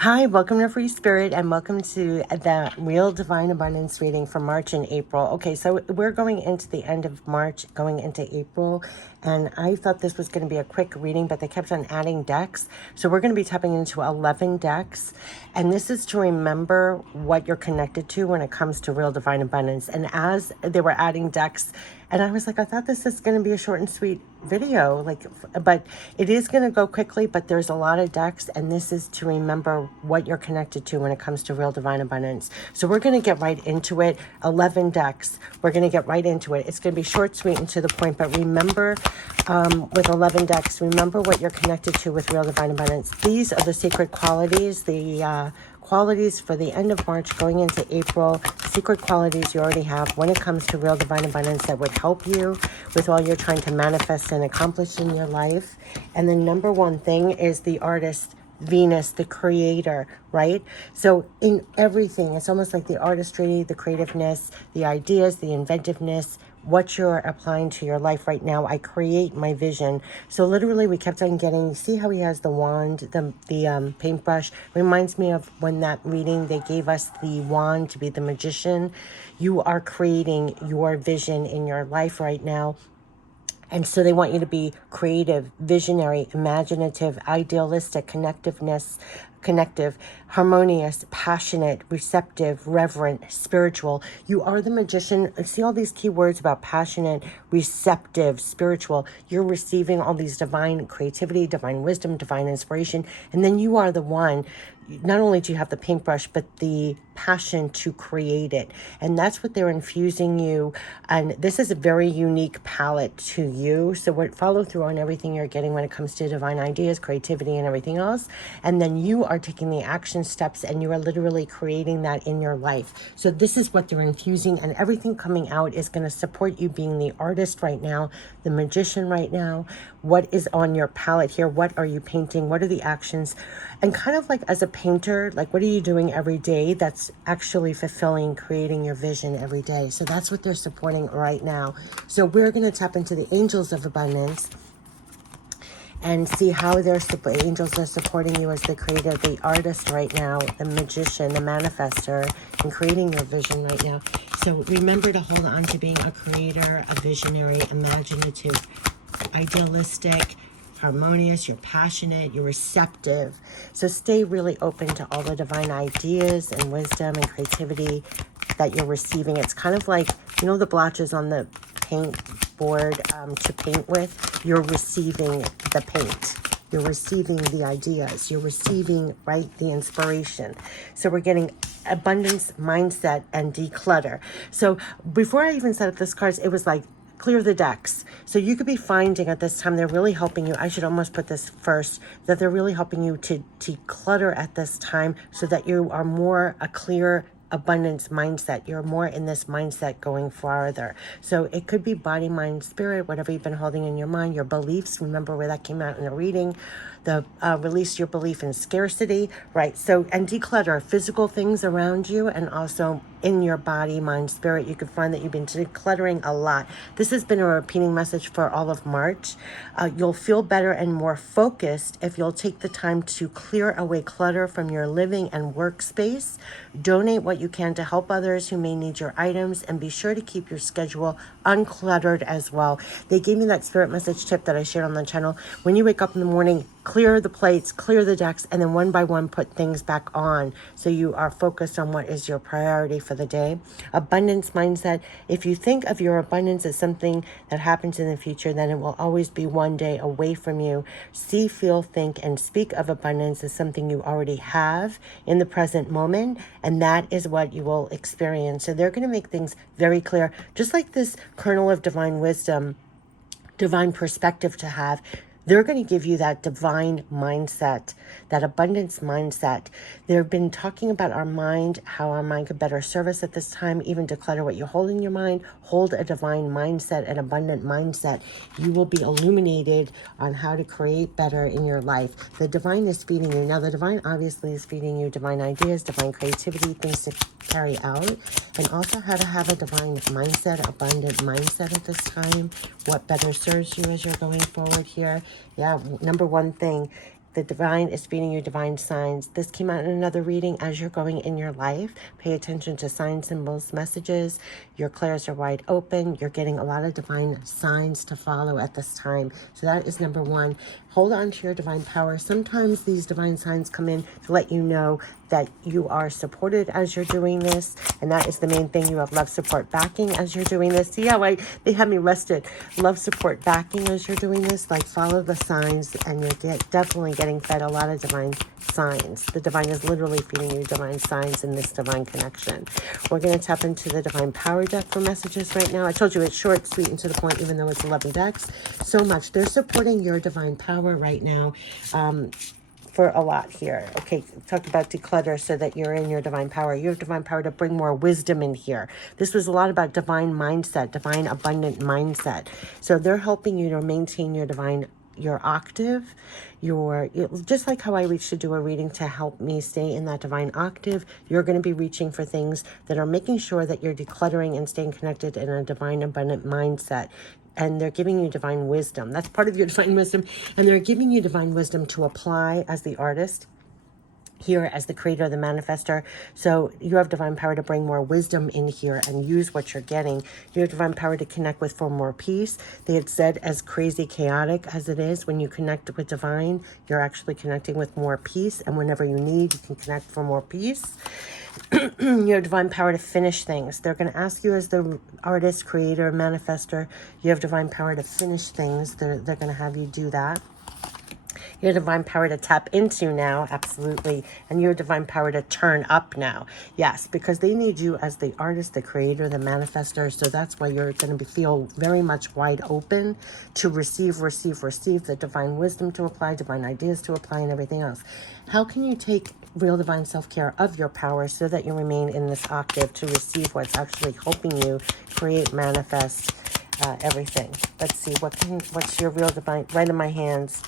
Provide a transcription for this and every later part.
Hi, welcome to Free Spirit and welcome to the Real Divine Abundance reading for March and April. Okay, so we're going into the end of March, going into April, and I thought this was going to be a quick reading, but they kept on adding decks. So we're going to be tapping into 11 decks, and this is to remember what you're connected to when it comes to Real Divine Abundance. And as they were adding decks, and I was like, I thought this is going to be a short and sweet video, but it is going to go quickly, but there's a lot of decks, and this is to remember what you're connected to when it comes to Real Divine Abundance. So we're going to get right into it. 11 decks. We're going to get right into it. It's going to be short, sweet, and to the point, but remember, with 11 decks, remember what you're connected to with Real Divine Abundance. These are the sacred qualities, the qualities for the end of March going into April, secret qualities you already have when it comes to Real Divine Abundance that would help you with all you're trying to manifest and accomplish in your life. And the number one thing is the artist, Venus, the creator, right? So in everything, it's almost like the artistry, the creativeness, the ideas, the inventiveness, what you're applying to your life right now. I create my vision. So literally we kept on getting, see how he has the wand, the paintbrush. Reminds me of when that reading, they gave us the wand to be the magician. You are creating your vision in your life right now. And so they want you to be creative, visionary, imaginative, idealistic, connective, harmonious, passionate, receptive, reverent, spiritual. You are the magician. See all these key words about passionate, receptive, spiritual. You're receiving all these divine creativity, divine wisdom, divine inspiration. And then you are the one. Not only do you have the paintbrush, but the passion to create it. And that's what they're infusing you. And this is a very unique palette to you. So what follow through on everything you're getting when it comes to divine ideas, creativity, and everything else. And then you are taking the action steps and you are literally creating that in your life. So this is what they're infusing, and everything coming out is going to support you being the artist right now, the magician right now. What is on your palette here? What are you painting? What are the actions? And kind of like as a painter, like what are you doing every day that's actually fulfilling, creating your vision every day? So that's what they're supporting right now. So we're going to tap into the angels of abundance and see how their angels are supporting you as the creator, the artist right now, the magician, the manifester, and creating your vision right now. So remember to hold on to being a creator, a visionary, imaginative, idealistic, harmonious, you're passionate, you're receptive. So stay really open to all the divine ideas and wisdom and creativity that you're receiving. It's kind of like, you know, the blotches on the paint board to paint with. You're receiving the paint. You're receiving the ideas. You're receiving, right, the inspiration. So we're getting abundance, mindset, and declutter. So before I even set up this cards, it was like, clear the decks. So you could be finding at this time, they're really helping you. I should almost put this first, that they're really helping you to declutter at this time so that you are more a clear abundance mindset. You're more in this mindset going farther. So it could be body, mind, spirit, whatever you've been holding in your mind, your beliefs. Remember where that came out in the reading. The release your belief in scarcity, right? So, and declutter physical things around you and also in your body, mind, spirit. You can find that you've been decluttering a lot. This has been a repeating message for all of March. You'll feel better and more focused if you'll take the time to clear away clutter from your living and workspace. Donate what you can to help others who may need your items, and be sure to keep your schedule uncluttered as well. They gave me that spirit message tip that I shared on the channel. When you wake up in the morning, clear the plates, clear the decks, and then one by one put things back on so you are focused on what is your priority for the day. Abundance mindset. If you think of your abundance as something that happens in the future, then it will always be one day away from you. See, feel, think, and speak of abundance as something you already have in the present moment, and that is what you will experience. So they're going to make things very clear, just like this kernel of divine wisdom, divine perspective to have. They're going to give you that divine mindset, that abundance mindset. They've been talking about our mind, how our mind could better serve us at this time. Even declutter what you hold in your mind. Hold a divine mindset, an abundant mindset. You will be illuminated on how to create better in your life. The divine is feeding you. Now, the divine obviously is feeding you divine ideas, divine creativity, things to carry out, and also how to have a divine mindset, abundant mindset at this time. What better serves you as you're going forward here? Yeah, number one thing The divine is feeding you divine signs. This came out in another reading. As you're going in your life, pay attention to sign symbols, messages. Your clairs are wide open. You're getting a lot of divine signs to follow at this time. So that is number one. Hold on to your divine power. Sometimes these divine signs come in to let you know that you are supported as you're doing this. And that is the main thing. You have love, support, backing as you're doing this. See how they have me rested. Love, support, backing as you're doing this. Like, follow the signs and you're definitely getting fed a lot of divine signs. The divine is literally feeding you divine signs in this divine connection. We're going to tap into the divine power deck for messages right now. I told you it's short, sweet, and to the point, even though it's 11 decks. So much. They're supporting your divine power right now. For a lot here. Okay, talk about declutter so that you're in your divine power. You have divine power to bring more wisdom in here. This was a lot about divine mindset, divine abundant mindset. So they're helping you to maintain your octave, just like how I reach to do a reading to help me stay in that divine octave. You're going to be reaching for things that are making sure that you're decluttering and staying connected in a divine abundant mindset. And they're giving you divine wisdom. That's part of your divine wisdom. And they're giving you divine wisdom to apply as the artist, here as the creator, the manifester. So you have divine power to bring more wisdom in here and use what you're getting. You have divine power to connect with for more peace. They had said, as crazy chaotic as it is, when you connect with divine, you're actually connecting with more peace. And whenever you need, you can connect for more peace. You have divine power to finish things. They're going to ask you as the artist, creator, manifester, you have divine power to finish things. They're going to have you do that. You have divine power to tap into now, absolutely. And you have divine power to turn up now. Yes, because they need you as the artist, the creator, the manifester. So that's why you're going to feel very much wide open to receive the divine wisdom to apply, divine ideas to apply, and everything else. How can you take real divine self-care of your power so that you remain in this octave to receive what's actually helping you create, manifest, everything? Let's see, what's your real divine, right in my hands.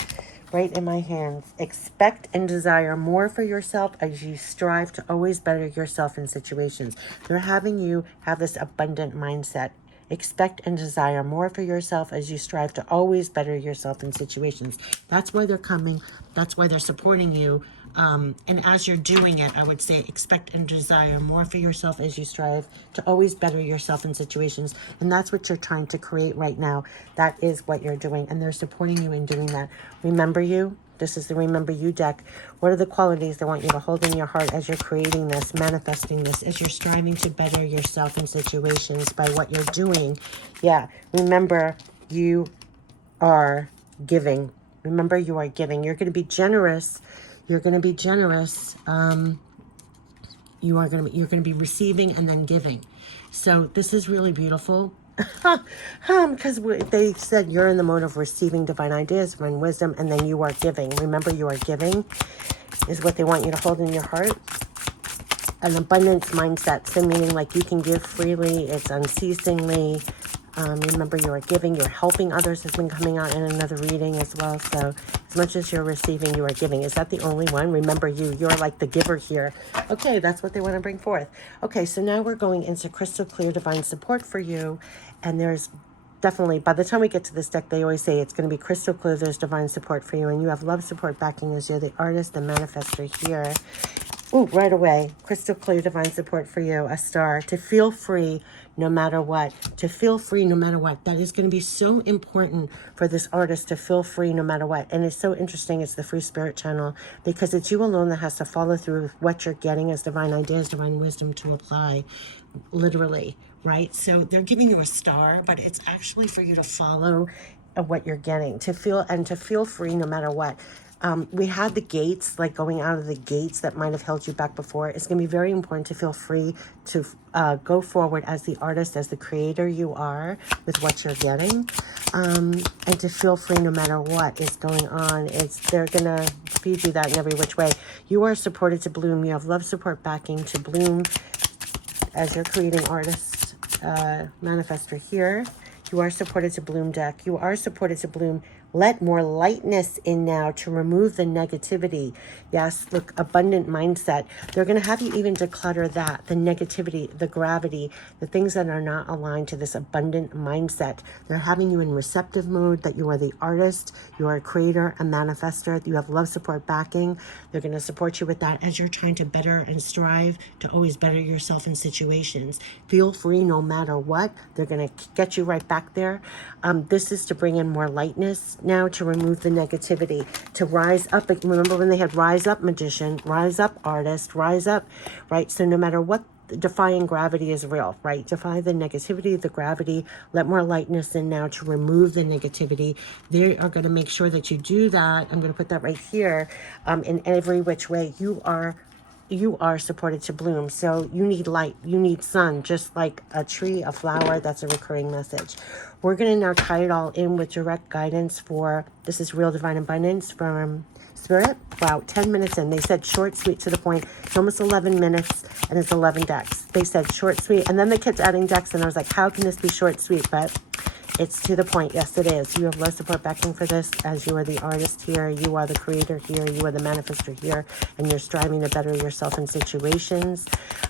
Right in my hands. Expect and desire more for yourself as you strive to always better yourself in situations. They're having you have this abundant mindset. Expect and desire more for yourself as you strive to always better yourself in situations. That's why they're coming. That's why they're supporting you. And as you're doing it, I would say expect and desire more for yourself as you strive to always better yourself in situations. And that's what you're trying to create right now. That is what you're doing. And they're supporting you in doing that. Remember you. This is the Remember You deck. What are the qualities they want you to hold in your heart as you're creating this, manifesting this, as you're striving to better yourself in situations by what you're doing? Yeah, remember you are giving. Remember you are giving. You're going to be generous. You're going to be generous. You're going to be receiving and then giving. So this is really beautiful. Because they said you're in the mode of receiving divine ideas, divine wisdom, and then you are giving. Remember, you are giving is what they want you to hold in your heart. An abundance mindset, so meaning like you can give freely, it's unceasingly. Remember, you are giving, you're helping others has been coming out in another reading as well. So as much as you're receiving, you are giving. Is that the only one? Remember you're like the giver here. Okay, that's what they want to bring forth. Okay, so now we're going into crystal clear divine support for you. And there's definitely, by the time we get to this deck, they always say it's going to be crystal clear. There's divine support for you. And you have love support backing as you're the artist, the manifester here. Ooh, right away, crystal clear divine support for you, a star, to feel free no matter what, to feel free no matter what. That is going to be so important for this artist to feel free no matter what. And it's so interesting, it's the Free Spirit channel, because it's you alone that has to follow through with what you're getting as divine ideas, divine wisdom to apply, literally, right? So they're giving you a star, but it's actually for you to follow what you're getting, to feel free no matter what. We had the gates, like going out of the gates that might have held you back before. It's going to be very important to feel free to go forward as the artist, as the creator you are with what you're getting, and to feel free no matter what is going on. They're going to feed you that in every which way. You are supported to bloom. You have love support backing to bloom as you're creating artist, manifester here. You are supported to bloom deck. You are supported to bloom Let more lightness in now to remove the negativity. Yes, look, abundant mindset. They're going to have you even declutter that, the negativity, the gravity, the things that are not aligned to this abundant mindset. They're having you in receptive mode, that you are the artist, you are a creator, a manifester, you have love, support, backing. They're going to support you with that as you're trying to better and strive to always better yourself in situations. Feel free no matter what. They're going to get you right back there. This is to bring in more lightness now, to remove the negativity, to rise up. Remember when they had rise up magician, rise up artist, rise up, right? So no matter what, defying gravity is real, right? Defy the negativity, the gravity, let more lightness in now to remove the negativity. They are going to make sure that you do that. I'm going to put that right here. In every which way, you are supported to bloom. So you need light, you need sun, just like a tree, a flower. That's a recurring message. We're going to now tie it all in with direct guidance for, this is Real Divine Abundance from Spirit. Wow, 10 minutes in. They said short, sweet, to the point. It's almost 11 minutes and it's 11 decks. They said short, sweet, and then they kept adding decks, and I was like, how can this be short, sweet? But it's to the point. Yes, it is. You have love, support, backing for this, as you are the artist here, you are the creator here, you are the manifester here, and you're striving to better yourself in situations.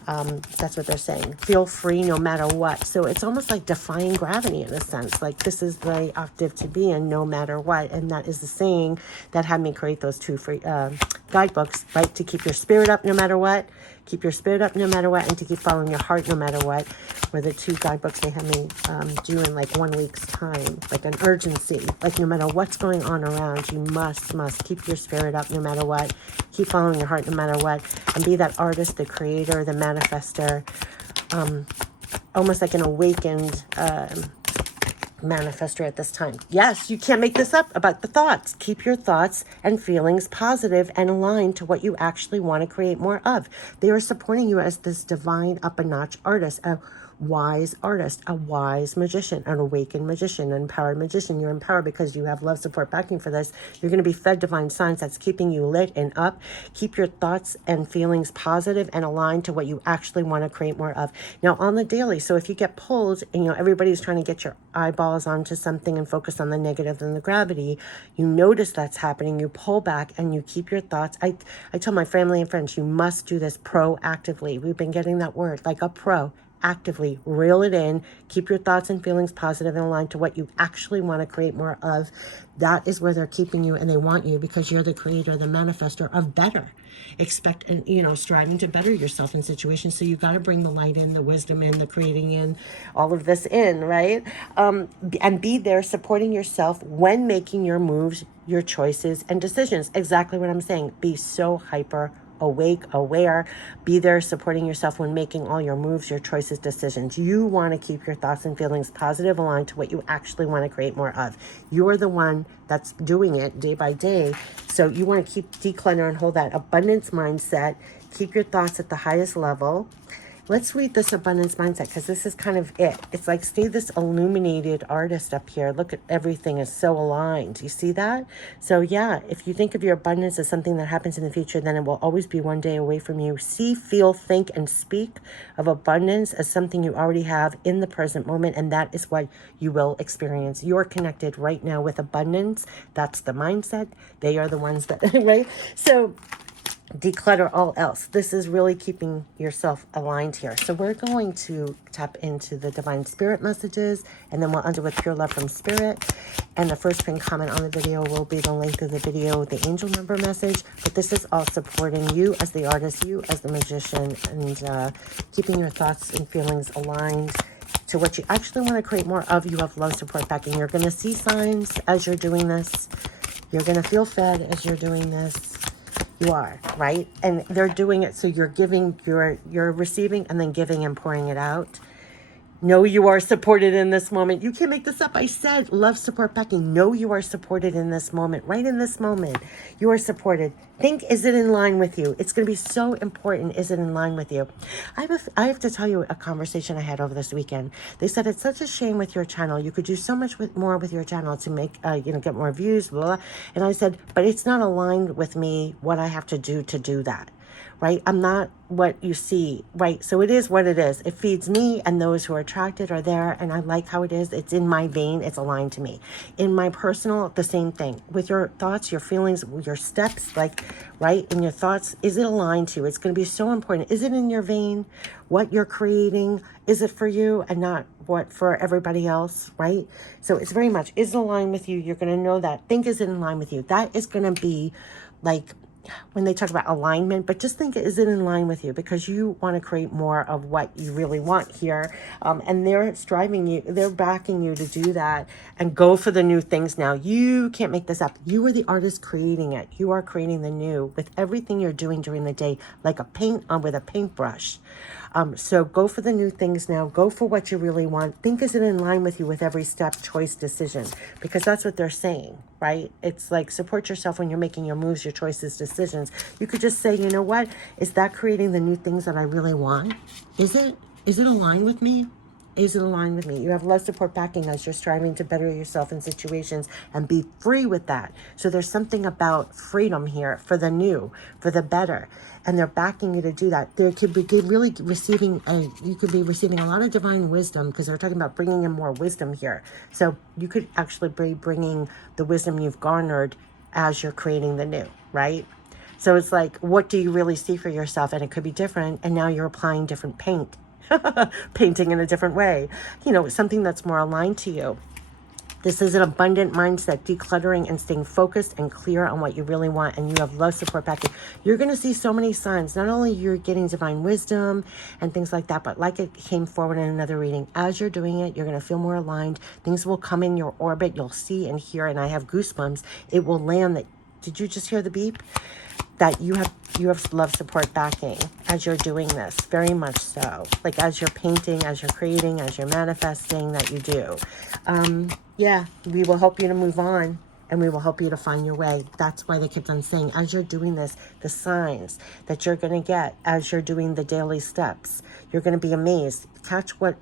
That's what they're saying. Feel free no matter what. So it's almost like defying gravity in a sense. Like, this is the octave to be in no matter what. And that is the saying that had me create those two free guidebooks, right? To keep your spirit up no matter what. Keep your spirit up no matter what, and to keep following your heart no matter what, were the two guidebooks they had me do in like 1 week's time, like an urgency. Like, no matter what's going on around, you must keep your spirit up no matter what, keep following your heart no matter what, and be that artist, the creator, the manifester, almost like an awakened manifester at this time. Yes, you can't make this up about the thoughts. Keep your thoughts and feelings positive and aligned to what you actually want to create more of. They are supporting you as this divine up-a-notch artist, a wise artist, a wise magician, an awakened magician, an empowered magician. You're empowered because you have love, support, backing for this. You're going to be fed divine signs that's keeping you lit and up. Keep your thoughts and feelings positive and aligned to what you actually want to create more of. Now, on the daily, so if you get pulled and, everybody's trying to get your eyeballs onto something and focus on the negative and the gravity, you notice that's happening, you pull back and you keep your thoughts. I tell my family and friends, you must do this proactively. We've been getting that word, like a pro. Actively reel it in, keep your thoughts and feelings positive and aligned to what you actually want to create more of. That is where they're keeping you, and they want you because you're the creator, the manifester of better. Expect and striving to better yourself in situations. So you got to bring the light in, the wisdom in, the creating in, all of this in, right? And be there supporting yourself when making your moves, your choices and decisions. Exactly what I'm saying. Be so hyper awake, aware, be there supporting yourself when making all your moves, your choices, decisions. You want to keep your thoughts and feelings positive, aligned to what you actually want to create more of. You're the one that's doing it day by day. So you want to keep declutter and hold that abundance mindset. Keep your thoughts at the highest level. Let's read this abundance mindset, because this is kind of it. It's like, stay this illuminated artist up here. Look at everything is so aligned. You see that? So yeah, if you think of your abundance as something that happens in the future, then it will always be one day away from you. See, feel, think, and speak of abundance as something you already have in the present moment, and that is what you will experience. You're connected right now with abundance. That's the mindset. They are the ones that, right? So declutter all else. This is really keeping yourself aligned here. So we're going to tap into the divine spirit messages, and then we'll end it with pure love from spirit. And the first pinned comment on the video will be the link of the video, the angel number message. But this is all supporting you as the artist, you as the magician, and keeping your thoughts and feelings aligned to what you actually want to create more of. You have love, support, backing. You're going to see signs as you're doing this. You're going to feel fed as you're doing this. You are, right? And they're doing it so you're giving, you're receiving, and then giving and pouring it out. Know you are supported in this moment. You can't make this up. I said love, support, backing. Know you are supported in this moment. Right in this moment, you are supported. Think, is it in line with you? It's going to be so important. Is it in line with you? I have to tell you a conversation I had over this weekend. They said, it's such a shame with your channel. You could do so much more with your channel to make, get more views, blah, blah. And I said, but it's not aligned with me, what I have to do that. right? I'm not what you see, right? So it is what it is. It feeds me, and those who are attracted are there, and I like how it is. It's in my vein. It's aligned to me. In my personal, the same thing. With your thoughts, your feelings, your steps, like, right? In your thoughts, is it aligned to you? It's going to be so important. Is it in your vein? What you're creating, is it for you and not what for everybody else, right? So it's very much, is it aligned with you? You're going to know that. Think, is it in line with you? That is going to be like when they talk about alignment, but just think, is it in line with you? Because you want to create more of what you really want here. And they're striving you, they're backing you to do that and go for the new things now. You can't make this up. You are the artist creating it. You are creating the new with everything you're doing during the day, like a paint on with a paintbrush. So go for the new things now. Go for what you really want. Think, is it in line with you with every step, choice, decision? Because that's what they're saying, right? It's like, support yourself when you're making your moves, your choices, decisions. You could just say, you know what? Is that creating the new things that I really want? Is it? Is it aligned with me? Is it aligned with me? You have love, support, backing as you're striving to better yourself in situations and be free with that. So there's something about freedom here for the new, for the better. And they're backing you to do that. There could be really receiving, you could be receiving a lot of divine wisdom, because they're talking about bringing in more wisdom here. So you could actually be bringing the wisdom you've garnered as you're creating the new, right? So it's like, what do you really see for yourself? And it could be different. And now you're applying different paint. Painting in a different way, you know, something that's more aligned to you. This is an abundant mindset, decluttering and staying focused and clear on what you really want. And you have love, support, backing. You're going to see so many signs. Not only you're getting divine wisdom and things like that, but like it came forward in another reading, as you're doing it, you're going to feel more aligned. Things will come in your orbit. You'll see and hear, and I have goosebumps. It will land. That, did you just hear the beep? That you have love, support, backing as you're doing this, very much so. Like as you're painting, as you're creating, as you're manifesting, that you do. Yeah, we will help you to move on, and we will help you to find your way. That's why they kept on saying, as you're doing this, the signs that you're going to get as you're doing the daily steps, you're going to be amazed. Catch what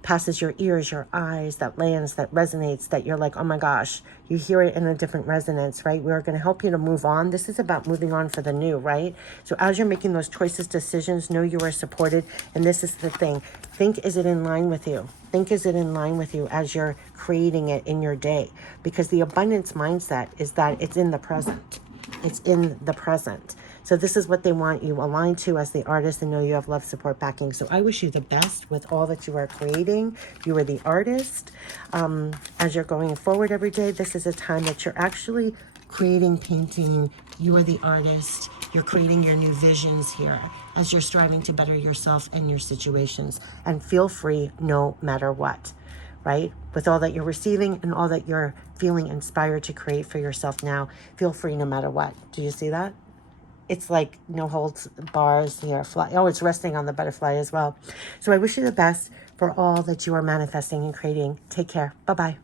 passes your ears, your eyes, that lands, that resonates, that you're like, oh my gosh, you hear it in a different resonance, right? We're going to help you to move on. This is about moving on for the new, right? So as you're making those choices, decisions, know you are supported. And this is the thing. Think, is it in line with you? Think, is it in line with you as you're creating it in your day? Because the abundance mindset is that it's in the present. It's in the present. So this is what they want you aligned to as the artist, and know you have love, support, backing. So I wish you the best with all that you are creating. You are the artist. As you're going forward every day, this is a time that you're actually creating, painting. You are the artist. You're creating your new visions here as you're striving to better yourself and your situations. And feel free no matter what, right? With all that you're receiving and all that you're feeling inspired to create for yourself now, feel free no matter what. Do you see that? It's like no holds bars here. Fly. Oh, it's resting on the butterfly as well. So I wish you the best for all that you are manifesting and creating. Take care. Bye-bye.